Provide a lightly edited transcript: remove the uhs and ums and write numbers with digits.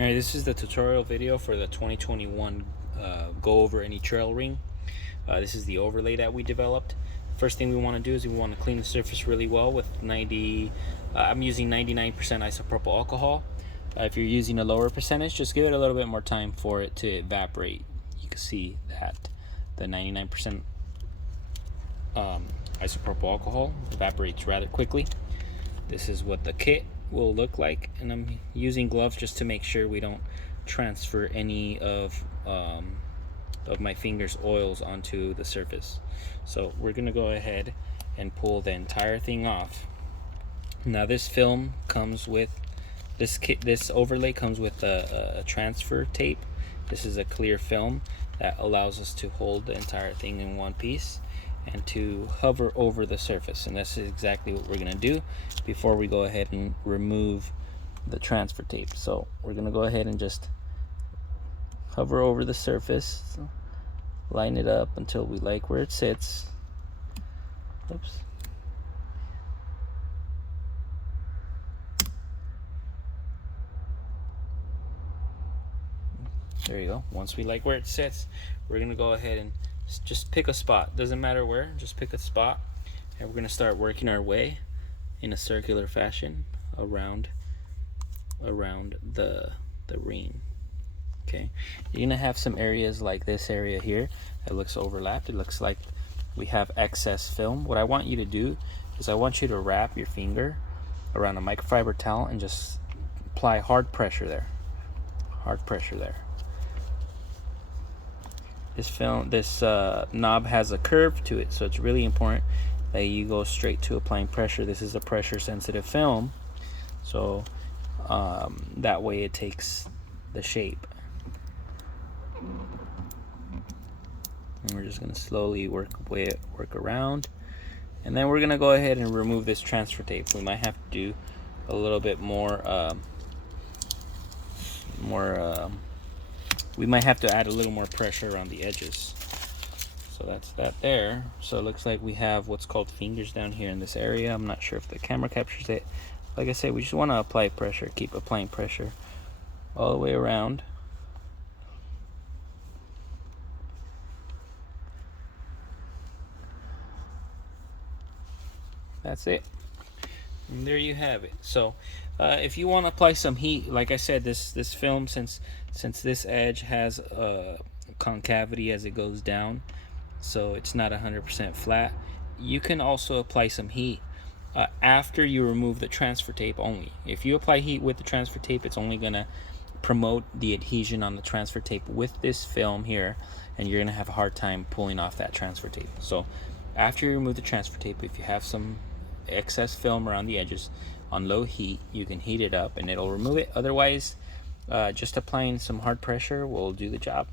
Alright, this is the tutorial video for the 2021 Go Over Any Trail Ring. This is the overlay that we developed. First thing we want to do is we want to clean the surface really well with I'm using 99% isopropyl alcohol. If you're using a lower percentage, just give it a little bit more time for it to evaporate. You can see that the 99% isopropyl alcohol evaporates rather quickly. This is what the kit will look like, and I'm using gloves just to make sure we don't transfer any of my fingers' oils onto the surface. So we're gonna go ahead and pull the entire thing off. Now this film comes with this overlay comes with a transfer tape. This is a clear film that allows us to hold the entire thing in one piece and to hover over the surface, and that's exactly what we're gonna do before we go ahead and remove the transfer tape. So we're gonna go ahead and just hover over the surface, line it up until we like where it sits. Oops. There you go. Once we like where it sits, we're gonna go ahead and just pick a spot. Doesn't matter where, just pick a spot, and we're gonna start working our way in a circular fashion around the ring. Okay, you're gonna have some areas like this area here that looks overlapped. It looks like we have excess film. What I want you to do is I want you to wrap your finger around a microfiber towel and just apply hard pressure there. Hard pressure there. This knob has a curve to it, so it's really important that you go straight to applying pressure. This is a pressure sensitive film, so that way it takes the shape. And we're just going to slowly work around, and then we're going to go ahead and remove this transfer tape. We might have to do a little bit more we might have to add a little more pressure around the edges. So that's that there. So it looks like we have what's called fingers down here in this area. I'm not sure if the camera captures it. Like I said, we just want to apply pressure, keep applying pressure all the way around. That's it. And there you have it. So if you want to apply some heat, like I said, this film, since this edge has a concavity as it goes down, so it's not 100% flat, you can also apply some heat after you remove the transfer tape only. If you apply heat with the transfer tape, it's only going to promote the adhesion on the transfer tape with this film here, and you're going to have a hard time pulling off that transfer tape. So after you remove the transfer tape, if you have some excess film around the edges, on low heat you can heat it up and it'll remove it. Otherwise, just applying some hard pressure will do the job.